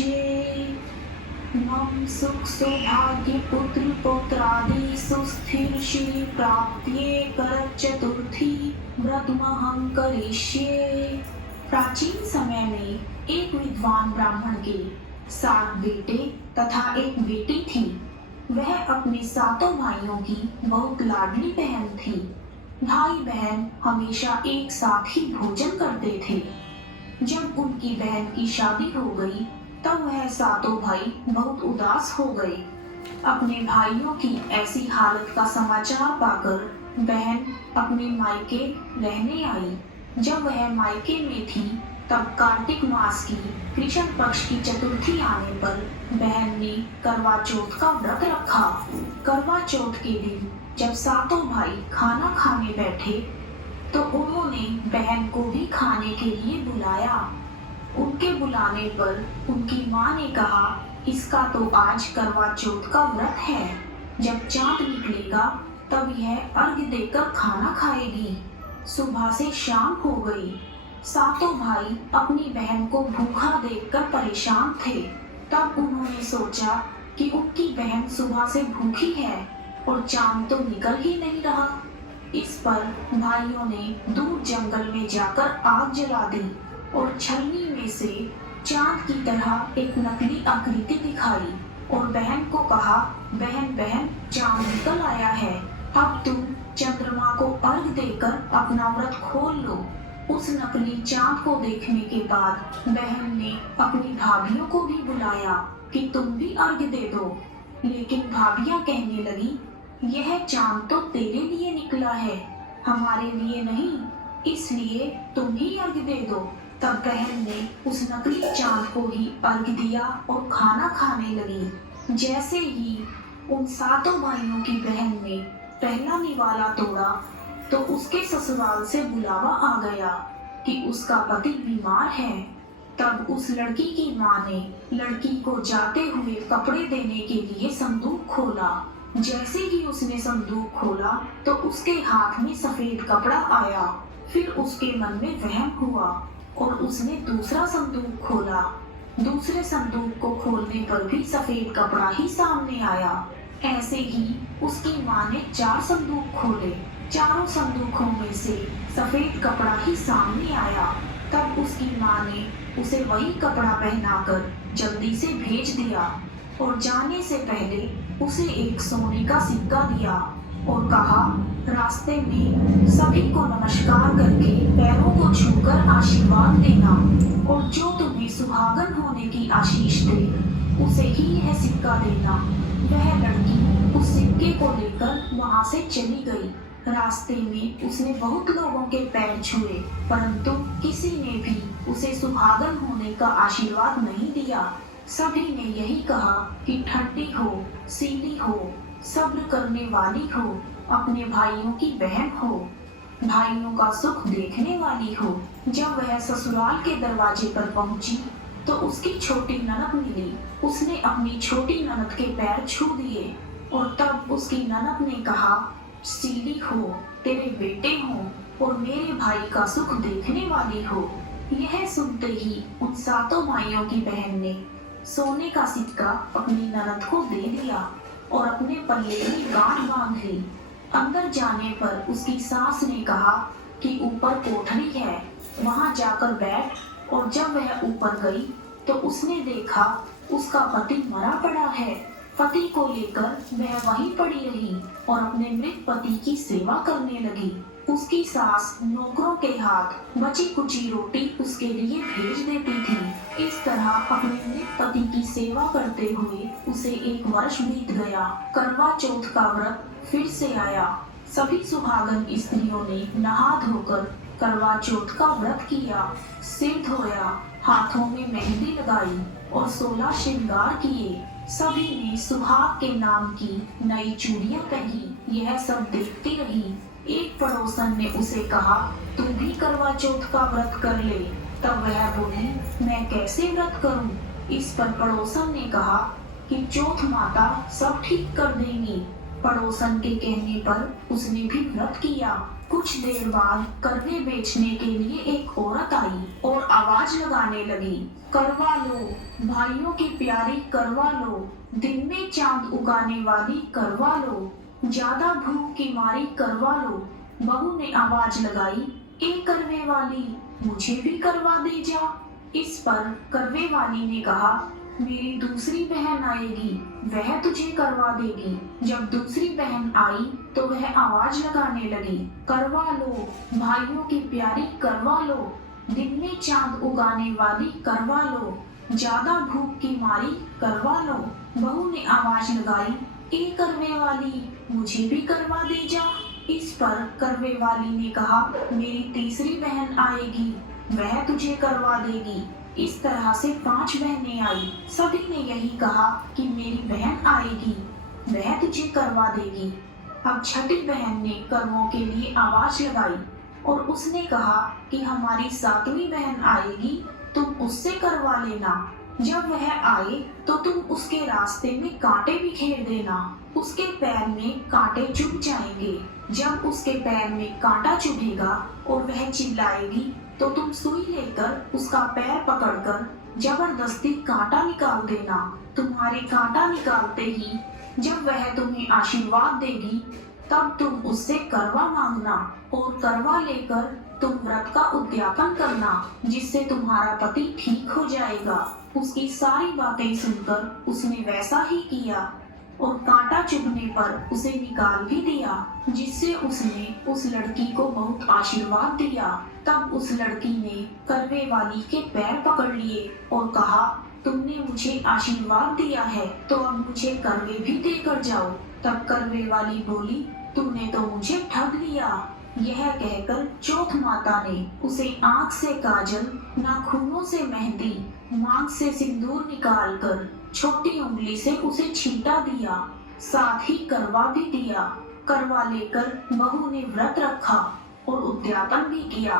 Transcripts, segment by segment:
करिष्ये। मम सुख सौभाग्य पुत्र पौत्रादि सुस्थिर श्री प्राप्त्ये करत चतुर्थी व्रतमहं करिष्ये। प्राचीन समय में एक विद्वान ब्राह्मण के 7 बेटे तथा एक बेटी थी। वह अपने सातों भाइयों की बहुत लाडली बहन थी। भाई बहन हमेशा एक साथ ही भोजन करते थे। जब उनकी बहन की शादी हो गई तब वह सातों भाई बहुत उदास हो गए। अपने भाइयों की ऐसी हालत का समाचार पाकर बहन अपने मायके रहने आई। जब वह मायके में थी तब कार्तिक मास की कृष्ण पक्ष की चतुर्थी आने पर बहन ने करवा चौथ का व्रत रखा। करवा चौथ के दिन जब सातों भाई खाना खाने बैठे तो उन्होंने बहन को भी खाने के लिए बुलाया। उनके बुलाने पर उनकी माँ ने कहा, इसका तो आज करवा चौथ का व्रत है, जब चांद निकलेगा तब यह अर्घ्य देकर खाना खाएगी। सुबह से शाम हो गई। सातों भाई अपनी बहन को भूखा देखकर परेशान थे। तब उन्होंने सोचा कि उनकी बहन सुबह से भूखी है और चांद तो निकल ही नहीं रहा। इस पर भाइयों ने दूर जंगल में जाकर आग जला दी और छलनी में से चांद की तरह एक नकली आकृति दिखाई और बहन को कहा, बहन बहन चांद निकल आया है, अब तुम चंद्रमा को अर्घ्य देकर अपना व्रत खोल लो। उस नकली चांद को देखने के बाद बहन ने अपनी भाभियों को भी बुलाया कि तुम भी अर्घ्य दे दो। लेकिन भाभियां कहने लगी, यह चांद तो तेरे लिए निकला है, हमारे लिए नहीं, इसलिए तुम ही अर्घ्य दे दो। तब बहन ने उस नकली चांद को ही अर्घ्य दिया और खाना खाने लगी। जैसे ही उन सातों भाइयों की बहन ने पहला निवाला तोड़ा तो उसके ससुराल से बुलावा आ गया कि उसका पति बीमार है। तब उस लड़की की माँ ने लड़की को जाते हुए कपड़े देने के लिए संदूक खोला। जैसे ही उसने संदूक खोला तो उसके हाथ में सफेद कपड़ा आया। फिर उसके मन में वहम हुआ और उसने दूसरा संदूक खोला। दूसरे संदूक को खोलने पर भी सफेद कपड़ा ही सामने आया। ऐसे ही उसकी माँ ने 4 संदूक खोले। चारों संदूकों में से सफेद कपड़ा ही सामने आया। तब उसकी माँ ने उसे वही कपड़ा पहनाकर जल्दी से भेज दिया और जाने से पहले उसे एक सोने का सिक्का दिया और कहा, रास्ते में सभी को नमस्कार करके पैरों को छूकर आशीर्वाद देना और जो तुम्हें सुहागन होने की आशीष दे उसे ही यह सिक्का देना। वह लड़की उस सिक्के को लेकर वहां से चली गई। रास्ते में उसने बहुत लोगों के पैर छुए परंतु किसी ने भी उसे सुहागन होने का आशीर्वाद नहीं दिया। सभी ने यही कहा कि ठंडी हो, सीली हो, सब्र करने वाली हो, अपने भाइयों की बहन हो, भाइयों का सुख देखने वाली हो। जब वह ससुराल के दरवाजे पर पहुंची तो उसकी छोटी ननद मिली। उसने अपनी छोटी ननद के पैर छू दिए और तब उसकी ननद ने कहा, सीली हो, तेरे बेटे हो और मेरे भाई का सुख देखने वाली हो। यह सुनते ही उन सातों भाइयों की बहन ने सोने का सिक्का अपनी ननद को दे दिया और अपने पल्ले में गांठ बांध ली। अंदर जाने पर उसकी सास ने कहा कि ऊपर कोठरी है, वहां जाकर बैठ। और जब वह ऊपर गई तो उसने देखा उसका पति मरा पड़ा है। पति को लेकर वह वहीं पड़ी रही और अपने मृत पति की सेवा करने लगी। उसकी सास नौकरों के हाथ बची कुची रोटी उसके लिए भेज देती थी। इस तरह अपने मृत पति की सेवा करते हुए उसे 1 वर्ष बीत गया। करवा चौथ का व्रत फिर से आया। सभी सुहागन स्त्रियों ने नहा धोकर करवा चौथ का व्रत किया, सिर धोया, हाथों में मेहंदी लगाई और 16 श्रृंगार किए। सभी ने सुहाग के नाम की नई चूड़ियां पहनी। यह सब देखती रही। एक पड़ोसन ने उसे कहा, तू भी करवा चौथ का व्रत कर ले। तब वह बोली, मैं कैसे व्रत करूं? इस पर पड़ोसन ने कहा कि चौथ माता सब ठीक कर देंगी। पड़ोसन के कहने पर उसने भी व्रत किया। कुछ देर बाद करवे बेचने के लिए एक औरत आई और आवाज लगाने लगी, करवा लो भाइयों की प्यारी, करवा लो दिन में चांद उगाने वाली, करवा लो ज्यादा भूख की मारी, करवा लो। बहू ने आवाज लगाई, ए करवे वाली मुझे भी करवा दे जा। इस पर करवे वाली ने कहा, मेरी दूसरी बहन आएगी, वह तुझे करवा देगी। जब दूसरी बहन आई तो वह आवाज लगाने लगी, करवा लो भाइयों की प्यारी, करवा लो दिन में चांद उगाने वाली, करवा लो ज्यादा भूख की मारी, करवा लो। बहू ने आवाज लगाई, ए करवे वाली मुझे भी करवा दे जा। इस पर करवे वाली ने कहा, मेरी तीसरी बहन आएगी, वह तुझे करवा देगी। इस तरह से 5 बहनें आई। सभी ने यही कहा कि मेरी बहन आएगी, वह तुझे करवा देगी। अब छठी बहन ने करवों के लिए आवाज लगाई और उसने कहा कि हमारी 7वीं बहन आएगी, तुम उससे करवा लेना। जब वह आए तो तुम उसके रास्ते में कांटे बिखेर देना, उसके पैर में कांटे चुभ जाएंगे। जब उसके पैर में कांटा चुभेगा और वह चिल्लाएगी तो तुम सुई लेकर उसका पैर पकड़कर जबरदस्ती कांटा निकाल देना। तुम्हारे कांटा निकालते ही जब वह तुम्हें आशीर्वाद देगी तब तुम उससे करवा मांगना और करवा लेकर तुम व्रत का उद्यापन करना, जिससे तुम्हारा पति ठीक हो जाएगा। उसकी सारी बातें सुनकर उसने वैसा ही किया और कांटा चुभने पर उसे निकाल भी दिया, जिससे उसने उस लड़की को बहुत आशीर्वाद दिया। तब उस लड़की ने करवे वाली के पैर पकड़ लिए और कहा, तुमने मुझे आशीर्वाद दिया है तो अब मुझे करवे भी देकर जाओ। तब करवे वाली बोली, तुमने तो मुझे ठग लिया। यह कहकर चौथ माता ने उसे आँख से काजल, नाखूनों से मेहंदी, मांग से सिंदूर निकालकर छोटी उंगली से उसे छींटा दिया, साथ ही करवा भी दिया। करवा लेकर बहू ने व्रत रखा और उद्यापन भी किया।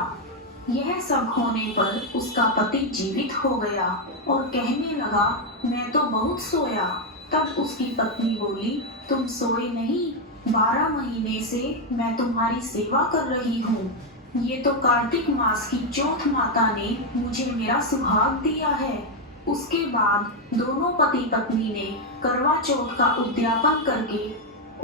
यह सब होने पर उसका पति जीवित हो गया और कहने लगा, मैं तो बहुत सोया। तब उसकी पत्नी बोली, तुम सोए नहीं, 12 महीने से मैं तुम्हारी सेवा कर रही हूँ। ये तो कार्तिक मास की चौथ माता ने मुझे मेरा सुहाग दिया है। उसके बाद दोनों पति पत्नी ने करवा चौथ का उद्यापन करके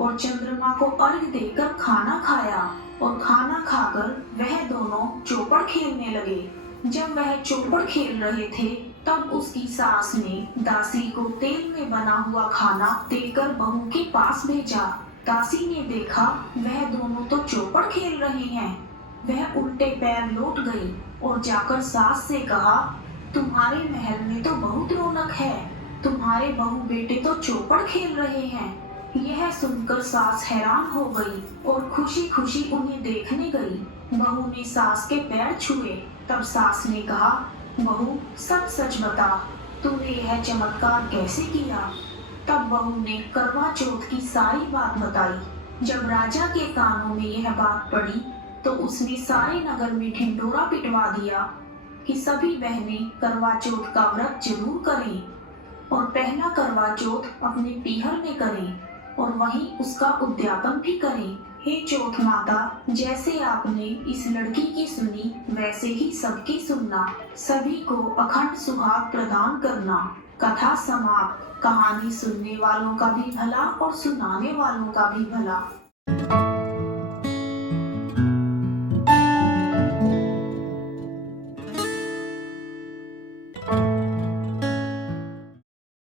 और चंद्रमा को अर्घ्य देकर खाना खाया और खाना खाकर वह दोनों चौपड़ खेलने लगे। जब वह चौपड़ खेल रहे थे तब उसकी सास ने दासी को तेल में बना हुआ खाना देकर बहू के पास भेजा। दासी ने देखा वह दोनों तो चौपड़ खेल रहे हैं। वह उल्टे पैर लौट गई और जाकर सास से कहा, तुम्हारे महल में तो बहुत रौनक है, तुम्हारे बहू बेटे तो चौपड़ खेल रहे हैं। यह सुनकर सास हैरान हो गई और खुशी खुशी उन्हें देखने गई। बहू ने सास के पैर छुए। तब सास ने कहा, बहू सच सच बता, तूने यह चमत्कार कैसे किया। तब बहू ने करवा चौथ की सारी बात बताई। जब राजा के कानों में यह बात पड़ी तो उसने सारे नगर में ढिंढोरा पिटवा दिया कि सभी बहनें करवा चौथ का व्रत जरूर करें और पहला करवा चौथ अपने पीहर में करें और वहीं उसका उद्यापन भी करें। हे चौथ माता, जैसे आपने इस लड़की की सुनी वैसे ही सबकी सुनना, सभी को अखंड सुहाग प्रदान करना। कथा समाप्त। कहानी सुनने वालों का भी भला और सुनाने वालों का भी भला।